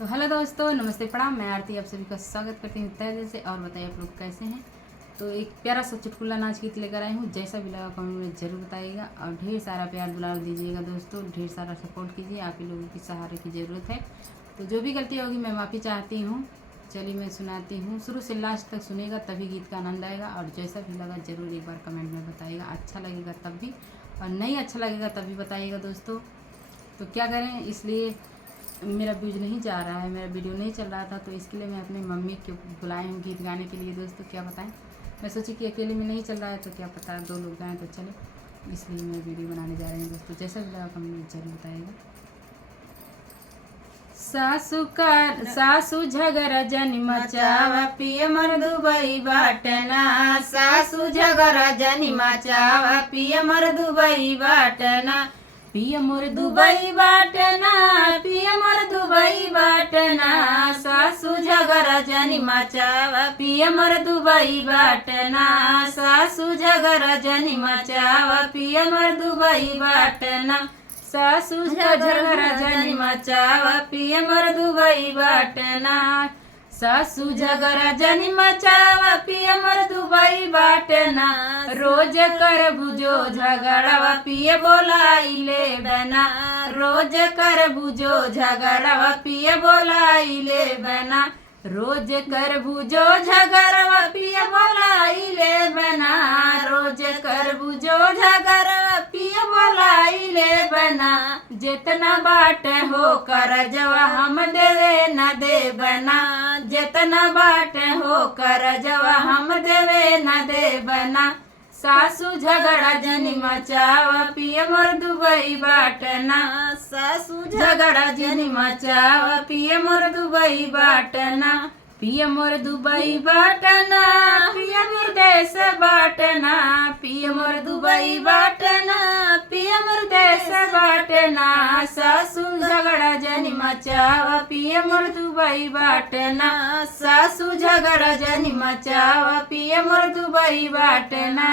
तो हेलो दोस्तों, नमस्ते, प्रणाम। मैं आरती आप सभी का स्वागत करती हूँ तहे दिल से। और बताइए आप लोग कैसे हैं। तो एक प्यारा सा चुटकुला नाच गीत लेकर आई हूँ। जैसा भी लगा कमेंट में ज़रूर बताइएगा और ढेर सारा प्यार दुलार दीजिएगा दोस्तों। ढेर सारा सपोर्ट कीजिए, आप ही लोगों की सहारे की ज़रूरत है। तो जो भी गलती होगी मैं माफ़ी चाहती हूँ। चलिए मैं सुनाती हूँ, शुरू से लास्ट तक सुनेगा तभी गीत का आनंद आएगा। और जैसा भी लगा ज़रूर एक बार कमेंट में बताइएगा। अच्छा लगेगा तब भी और नहीं अच्छा लगेगा तब भी बताइएगा दोस्तों। तो क्या करें, इसलिए मेरा व्यूज नहीं जा रहा है, मेरा वीडियो नहीं चल रहा था, तो इसके लिए मैं अपनी मम्मी को बुलाए हूँ गीत गाने के लिए दोस्तों। क्या बताएं, मैं सोची कि अकेले में नहीं चल रहा है तो क्या पता दो लोग गाएं तो चले, इसलिए मैं वीडियो बनाने जा रही हूँ दोस्तों। जैसा भी लगा कमेंट में जरूर बताइएगा। सासू झगड़ा जन मचावा पिय मर दुबई बाटना। सासू झगड़ा जन मचावा पिय मर दुबई बाटना। पिय मोर दुबई बाटना, पिय मोर दुबई बाटना। सासू झगड़ा जन मचावा पिय मोर दुबई बाटना। सासू झगड़ा जन मचावा पिय मोर दुबई बाटना। सासू झगड़ा जन मचावा पिय मोर दुबई बाटना। सासू झगड़ा जन मचावा पिय मोर दुबई बाटना। रोज कर बुझो झगड़वा पिय बोलाई ले बना। रोज कर बुझो झगड़वा पिय बोलाई ले बना। रोज कर बुझो झगड़वा पिय बोलाई ले बना। रोज कर बुझो झगड़वा पिय बोलाई ले बना। जितना बाट हो कर जवा हम देवे न दे बना। जितना बाट हो कर जवा हम देवे न दे बना। सासू झगड़ा जन मचावा पिय मोर दुबई बाटना। सासू झगड़ा जन मचावा पिय मोर दुबई बाटना। पिय मोर दुबई बाटना, पिय मोर देश बाटना। पिय मोर दुबई बाटना, पिय मोर देश बाटना। सासू झगड़ा जन मचावा पिय मोर दुबई बाटना। सासू झगड़ा जन मचावा पिय मोर दुबई बाटना।